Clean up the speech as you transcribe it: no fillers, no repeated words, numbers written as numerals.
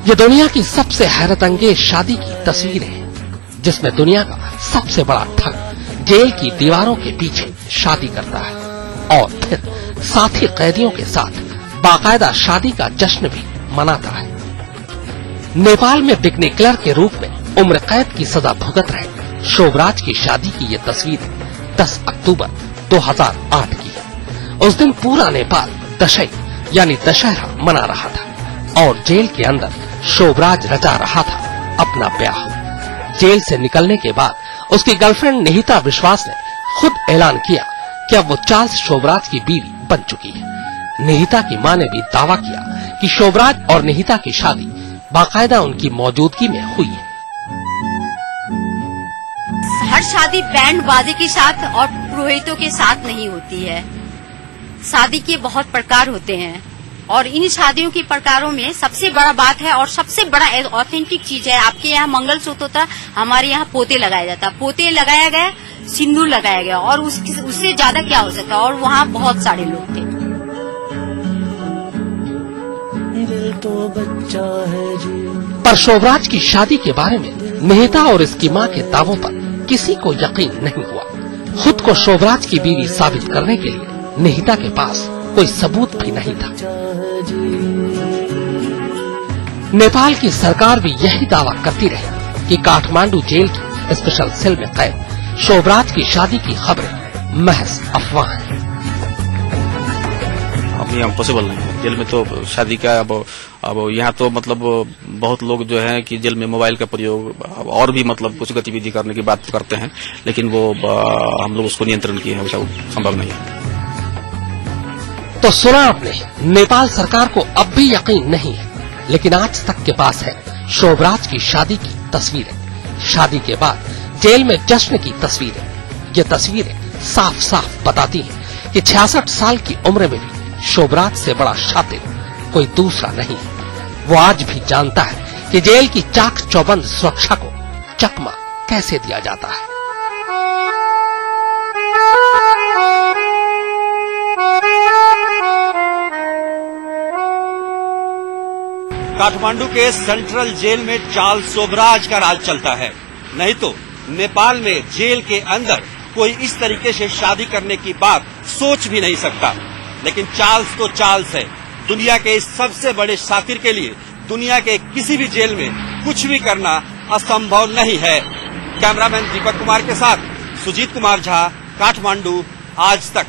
ये दुनिया की सबसे हैरत अंगेज शादी की तस्वीरें हैं, जिसमें दुनिया का सबसे बड़ा ठग जेल की दीवारों के पीछे शादी करता है और फिर साथी कैदियों के साथ बाकायदा शादी का जश्न भी मनाता है। नेपाल में बिकनी क्लर्क के रूप में उम्र कैद की सजा भुगत रहे शोभराज की शादी की ये तस्वीर 10 अक्टूबर 2008 की है। उस दिन पूरा नेपाल दशई यानी दशहरा मना रहा था और जेल के अंदर शोभराज रचा रहा था अपना ब्याह। जेल से निकलने के बाद उसकी गर्लफ्रेंड निहिता विश्वास ने खुद ऐलान किया कि अब वो चार्ल्स शोभराज की बीवी बन चुकी है। निहिता की मां ने भी दावा किया कि शोभराज और निहिता की शादी बाकायदा उनकी मौजूदगी में हुई है। हर शादी बैंड बाजे के साथ और पुरोहितों के साथ नहीं होती है। शादी के बहुत प्रकार होते हैं और इन शादियों के प्रकारों में सबसे बड़ा बात है और सबसे बड़ा ऑथेंटिक चीज है, आपके यहाँ मंगलसूत्र होता, हमारे यहाँ पोते लगाया जाता। पोते लगाया गया, सिंदूर लगाया गया और उससे ज्यादा क्या हो सकता। और वहाँ बहुत सारे लोग थे। दिल तो बच्चा है जी। पर शोभराज की शादी के बारे में निहिता और इसकी मां के दावों पर किसी को यकीन नहीं हुआ। खुद को शोभराज की बीवी साबित करने के लिए निहिता के पास कोई सबूत भी नहीं था। नेपाल की सरकार भी यही दावा करती रही कि काठमांडू जेल की स्पेशल सेल में कैद शोभराज की शादी की खबरें महज अफवाह हैं। अब यहाँ पॉसिबल नहीं है, जेल में तो शादी का अब यहाँ तो मतलब बहुत लोग जो है कि जेल में मोबाइल का प्रयोग और भी मतलब कुछ गतिविधि करने की बात करते हैं, लेकिन वो हम लोग उसको नियंत्रण किए हैं, वैसा संभव नहीं है। तो सुना आपने, नेपाल सरकार को अब भी यकीन नहीं है, लेकिन आज तक के पास है शोभराज की शादी की तस्वीरें, शादी के बाद जेल में जश्न की तस्वीरें। ये तस्वीरें साफ साफ बताती हैं कि 66 साल की उम्र में भी शोभराज से बड़ा शातिर कोई दूसरा नहीं है। वो आज भी जानता है कि जेल की चाक चौबंद सुरक्षा को चकमा कैसे दिया जाता है। काठमांडू के सेंट्रल जेल में चार्ल्स शोभराज का राज चलता है। नहीं तो नेपाल में जेल के अंदर कोई इस तरीके से शादी करने की बात सोच भी नहीं सकता। लेकिन चार्ल्स तो चार्ल्स है। दुनिया के इस सबसे बड़े शातिर के लिए दुनिया के किसी भी जेल में कुछ भी करना असंभव नहीं है। कैमरामैन दीपक कुमार के साथ सुजीत कुमार झा, काठमांडू, आज तक।